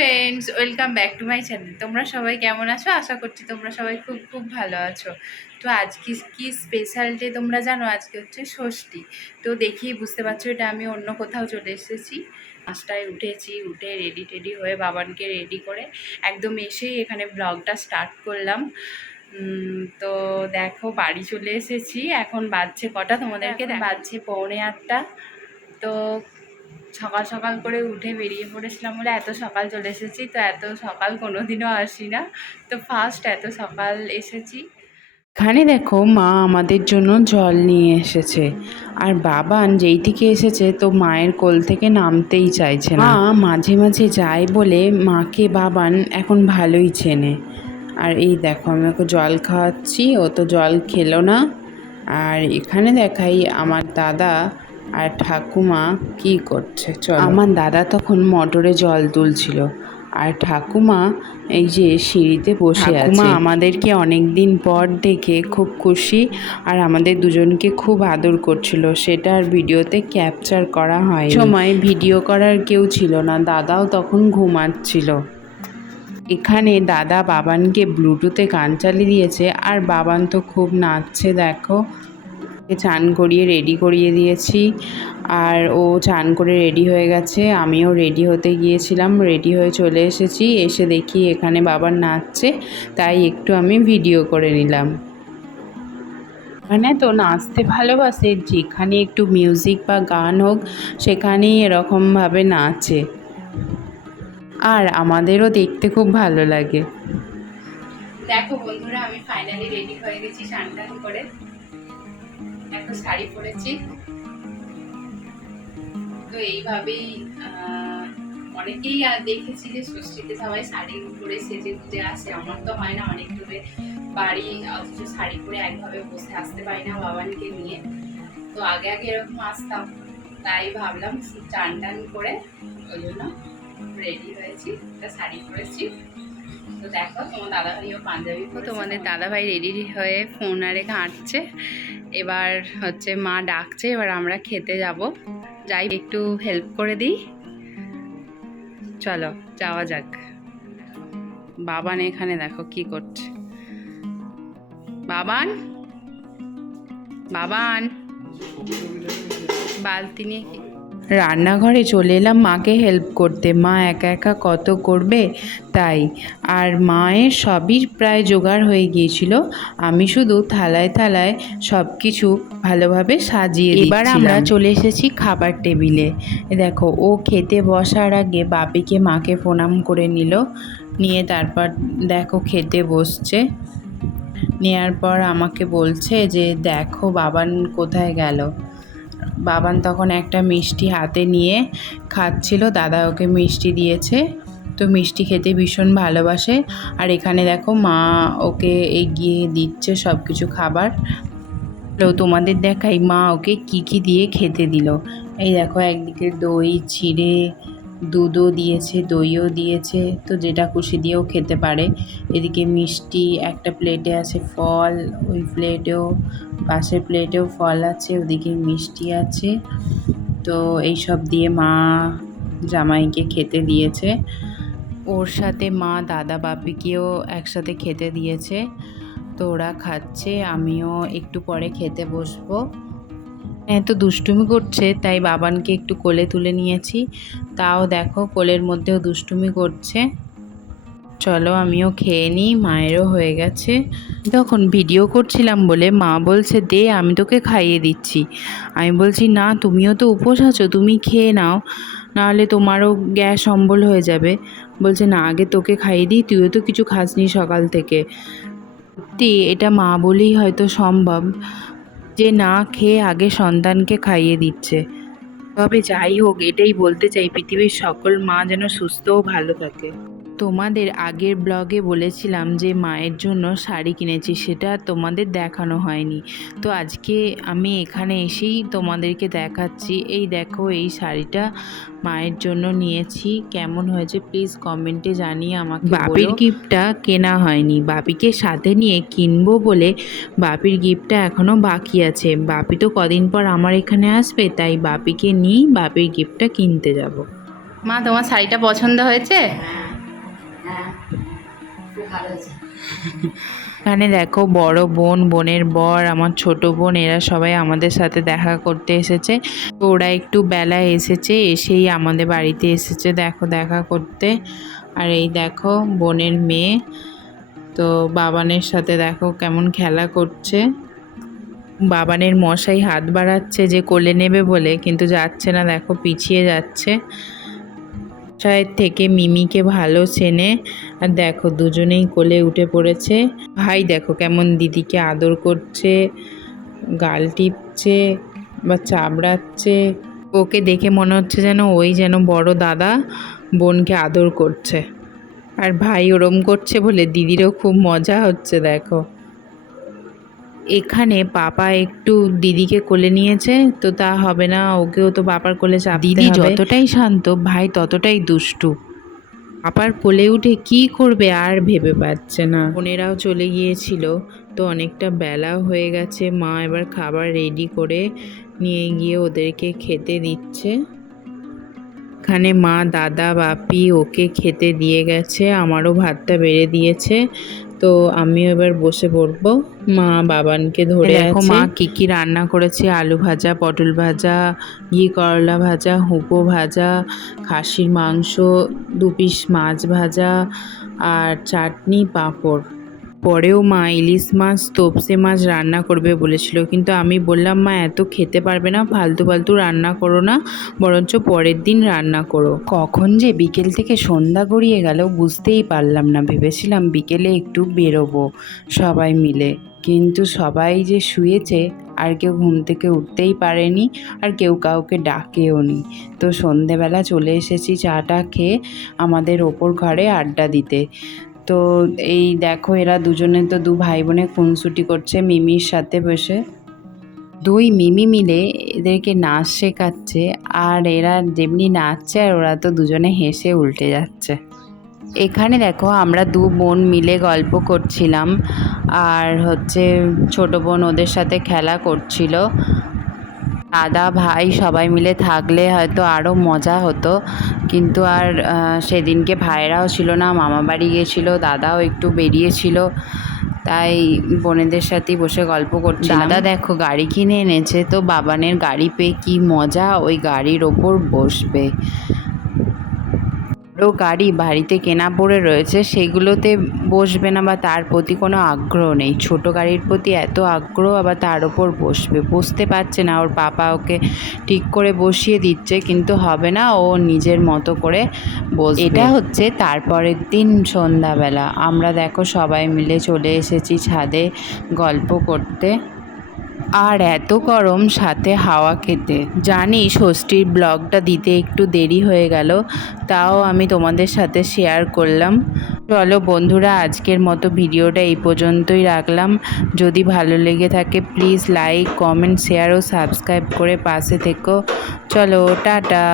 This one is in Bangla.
Friends, welcome back to my channel. তোমরা সবাই কেমন আছো? আশা করছি তোমরা সবাই খুব খুব ভালো আছো। তো আজকে কি স্পেশাল ডে তোমরা জানো? আজকে হচ্ছে ষষ্ঠী। তো দেখেই বুঝতে পারছো এটা আমি অন্য কোথাও চলে এসেছি। 5টায় উঠেছি, উঠে রেডি টেডি হয়ে বাবানকে রেডি করে একদম এসেই এখানে ব্লগটা স্টার্ট করলাম। তো দেখো বাড়ি চলে এসেছি। এখন বাজছে কটা তোমাদেরকে বাজছে 7:45। তো সকাল সকাল করে উঠে বেরিয়ে পড়েছিলাম বলে এত সকাল চলে এসেছি। তো এত সকাল কোনোদিনও আসি না, তো ফার্স্ট এত সকাল এসেছি। এখানে দেখো মা আমাদের জন্য জল নিয়ে এসেছে, আর বাবান যেই থেকে এসেছে তো মায়ের কোল থেকে নামতেই চাইছে না। মা মাঝে মাঝে যায় বলে মাকে বাবান এখন ভালোই চেনে। আর এই দেখো আমি ওকে জল খাওয়াচ্ছি, ও তো জল খেলো না। আর এখানে দেখাই আমার দাদা আর ঠাকুমা কি করছে। চলো, আমার দাদা তখন মোটরে জল তুলছিল, আর ঠাকুমা এই যে সিঁড়িতে বসে আছে। ঠাকুমা আমাদেরকে অনেক দিন পর দেখে খুব খুশি, আর আমাদের দুজনকে খুব আদর করছিল। সেটা আর ভিডিওতে ক্যাপচার করা হয়। সময় ভিডিও করার কেউ ছিল না, দাদাও তখন ঘুমাচ্ছিল। এখানে দাদা বাবানকে ব্লুটুথে গান চালিয়ে দিয়েছে, আর বাবান তো খুব নাচছে। দেখো চান করিয়ে রেডি করিয়ে দিয়েছি, আর ও চান করে রেডি হয়ে গেছে। আমিও রেডি হতে গিয়েছিলাম, রেডি হয়ে চলে এসেছি। এসে দেখি এখানে বাবার নাচছে, তাই একটু আমি ভিডিও করে নিলাম। এখানে তো নাচতে ভালোবাসে, যেখানে একটু মিউজিক বা গান হোক সেখানেই এরকমভাবে নাচে, আর আমাদেরও দেখতে খুব ভালো লাগে। দেখো বন্ধুরা, আমি ফাইনালি রেডি হয়ে গেছি স্নান টান করে। একটা শাড়ি পরেছি। তো এইভাবেই অনেকেই দেখেছি যে ষষ্ঠীতে সবাই শাড়ির উপরে সেজে গুজে আসে। আমার তো হয় না, অনেক দূরে বাড়ি, অথচ শাড়ি পরে একভাবে বসে আসতে পারি না বাবানকে নিয়ে। তো আগে আগে এরকম আসতাম, তাই ভাবলাম চান টান করে ওই জন্য রেডি হয়েছি, একটা শাড়ি পরেছি। তো দেখো তোমার দাদাভাইও পাঞ্জাবি। তোমাদের দাদাভাই রেডি হয়ে ফোন রেখে হাঁটছে। এবার হচ্ছে মা ডাকছে, এবার আমরা খেতে যাব। যাই একটু হেল্প করে দিই। চলো যাওয়া যাক। বাবান এখানে দেখো কি করছে। বাবান বাবান বালতি নিয়ে রান্নাঘরে চলে এলাম মাকে হেল্প করতে। মা একা একা কত করবে তাই। আর মায়ের সবই প্রায় জোগাড় হয়ে গিয়েছিল, আমি শুধু থালায় থালায় সব কিছু ভালোভাবে সাজিয়ে দিচ্ছিলাম। এবার আমরা চলে এসেছি খাবার টেবিলে। দেখো ও খেতে বসার আগে বাপিকে মাকে প্রণাম করে নিয়ে তারপর দেখো খেতে বসছে। নেওয়ার পর আমাকে বলছে যে দেখো বাবান কোথায় গেল। বাবান তখন একটা মিষ্টি হাতে নিয়ে খাচ্ছিল, দাদা ওকে মিষ্টি দিয়েছে। তো মিষ্টি খেতে ভীষণ ভালোবাসে। আর এখানে দেখো মা ওকে এগিয়ে দিচ্ছে সব কিছু খাবার। তো তোমাদের দেখাই মা ওকে কি দিয়ে খেতে দিল। এই দেখো একদিকে দই চিড়ে, দুধও দিয়েছে, দইও দিয়েছে, তো যেটা খুশি দিয়েও খেতে পারে। এদিকে মিষ্টি একটা প্লেটে আছে, ফল ওই প্লেটেও, পাশের প্লেটেও ফল আছে, ওদিকে মিষ্টি আছে। তো এইসব দিয়ে মা জামাইকে খেতে দিয়েছে। ওর সাথে মা দাদা বাপিকেও একসাথে খেতে দিয়েছে। তো ওরা খাচ্ছে, আমিও একটু পরে খেতে বসবো। এত দুষ্টুমি করছে তাই বাবানকে একটু কোলে তুলে নিয়েছি, তাও দেখো কোলের মধ্যেও দুষ্টুমি করছে। চলো আমিও খেয়ে নিই, মায়েরও হয়ে গেছে। তখন ভিডিও করছিলাম বলে মা বলছে দে আমি তোকে খাইয়ে দিচ্ছি। আমি বলছি না, তুমিও তো উপোস আছো, তুমি খেয়ে নাও, নাহলে তোমারও গ্যাস অম্বল হয়ে যাবে। বলছে না আগে তোকে খাইয়ে দিই, তুইও তো কিছু খাসনি সকাল থেকে। সত্যি এটা মা বলেই হয়তো সম্ভব, যে না খেয়ে আগে সন্তানকে খাইয়ে দিচ্ছে। তবে যাই হোক, এটাই বলতে চাই পৃথিবীর সকল মা যেন সুস্থ ও ভালো থাকে। তোমাদের আগের ব্লগে বলেছিলাম যে মায়ের জন্য শাড়ি কিনেছি, সেটা তোমাদের দেখানো হয়নি। তো আজকে আমি এখানে এসেই তোমাদেরকে দেখাচ্ছি। এই দেখো এই শাড়িটা মায়ের জন্য নিয়েছি, কেমন হয়েছে প্লিজ কমেন্টে জানিয়ে আমাকে বলো। বাপির গিফটটা কেনা হয়নি, বাপিকে সাথে নিয়ে কিনবো বলে বাপির গিফটটা এখনও বাকি আছে। বাপি তো কদিন পর আমার এখানে আসবে, তাই বাপিকে নিয়েই বাপির গিফটটা কিনতে যাব। মা তোমার শাড়িটা পছন্দ হয়েছে? এখানে দেখো বড় বোন, বোনের বর, আমার ছোট বোন, এরা সবাই আমাদের সাথে দেখা করতে এসেছে। তো ওরা একটু বেলায় এসেছে, এসেই আমাদের বাড়িতে এসেছে দেখো দেখা করতে। আর এই দেখো বোনের মেয়ে, তো বাবানের সাথে দেখো কেমন খেলা করছে। বাবানের মশাই হাত বাড়াচ্ছে যে কোলে নেবে বলে, কিন্তু যাচ্ছে না, দেখো পিছিয়ে যাচ্ছে। মশাইয়ের থেকে মিমিকে ভালো চেনে। আর দেখো দুজনেই কোলে উঠে পড়েছে। ভাই দেখো কেমন দিদিকে আদর করছে, গাল টিপছে বা চাবড়াচ্ছে। ওকে দেখে মনে হচ্ছে যেন ওই যেন বড় দাদা বোনকে আদর করছে। আর ভাই ওরম করছে বলে দিদিরও খুব মজা হচ্ছে দেখো। এখানে পাপা একটু দিদিকে কোলে নিয়েছে, তো তা হবে না, ওকেও তো পাপার কোলে চাপতে হবে। দিদি যতটাই শান্ত, ভাই ততটাই দুষ্টু। পাপার কোলে উঠে কি করবে আর ভেবে পাচ্ছে না। বোনেরাও চলে গিয়েছিল, তো অনেকটা বেলা হয়ে গেছে। মা এবার খাবার রেডি করে নিয়ে গিয়ে ওদেরকে খেতে দিচ্ছে। এখানে মা, দাদা, বাপি ওকে খেতে দিয়ে গেছে, আমারও ভাতটা বেড়ে দিয়েছে। তো আমিও এবার বসে পড়বো। মা বাবানকে ধরে দেখো মা কি কি রান্না করেছে: আলু ভাজা, পটল ভাজা, ঘি করলা ভাজা, হুঁপো ভাজা, খাসির মাংস, 2 পিস মাছ ভাজা, আর চাটনি, পাঁপড়। পরেও মা ইলিশ মাছ, তোপসে মাছ রান্না করবে বলেছিল, কিন্তু আমি বললাম মা এত খেতে পারবে না, ফালতু ফালতু রান্না করো না, বরঞ্চ পরের দিন রান্না করো। কখন যে বিকেল থেকে সন্ধ্যা গড়িয়ে গেল বুঝতেই পারলাম না। ভেবেছিলাম বিকেলে একটু বেরোবো সবাই মিলে, কিন্তু সবাই যে শুয়েছে, আর কেউ ঘুম থেকে উঠতেই পারেনি, আর কেউ কাউকে ডাকেও নি। তো সন্ধেবেলা চলে এসেছি চাটা খেয়ে আমাদের ওপর ঘরে আড্ডা দিতে। তো এই দেখো এরা দুজনে তো 2 ভাই বোনে খুনসুটি করছে মিমির সাথে বসে। 2 মিমি মিলে এদেরকে নাচ শেখাচ্ছে, আর এরা যেমনি নাচছে আর ওরা তো দুজনে হেসে উল্টে যাচ্ছে। এখানে দেখো আমরা 2 বোন মিলে গল্প করছিলাম, আর হচ্ছে ছোট বোন ওদের সাথে খেলা করছিল। দাদা ভাই সবাই মিলে থাকলে হয়তো আরও মজা হতো, কিন্তু আর সেদিনকে ভাইরাও ছিল না, মামা বাড়ি গিয়েছিলো, দাদাও একটু বেরিয়েছিল, তাই বোনেদের সাথেই বসে গল্প করছিলাম। দাদা দেখো গাড়ি কিনে এনেছে, তো বাবানের গাড়ি পেয়ে কি মজা, ওই গাড়ির ওপর বসবে। বড় গাড়ি বাড়িতে কেনা পড়ে রয়েছে, সেগুলোতে বসবে না বা তার প্রতি কোনো আগ্রহ নেই। ছোট গাড়ির প্রতি এত আগ্রহ, আবার তার ওপর বসবে, বসতে পারছে না। ওর পাপা ওকে ঠিক করে বসিয়ে দিচ্ছে, কিন্তু হবে না, ও নিজের মতো করে বসবে। এটা হচ্ছে তারপরের দিন সন্ধ্যাবেলা। আমরা দেখো সবাই মিলে চলে এসেছি ছাদে গল্প করতে, আর এত গরম, সাথে হাওয়া খেতে। জানি ষষ্ঠীর ব্লগটা দিতে একটু দেরি হয়ে গেল, তাও আমি তোমাদের সাথে শেয়ার করলাম। চলো বন্ধুরা, আজকের মতো ভিডিওটা এই পর্যন্তই রাখলাম। যদি ভালো লেগে থাকে প্লিজ লাইক, কমেন্ট, শেয়ার ও সাবস্ক্রাইব করে পাশে থেকো। চলো টাটা।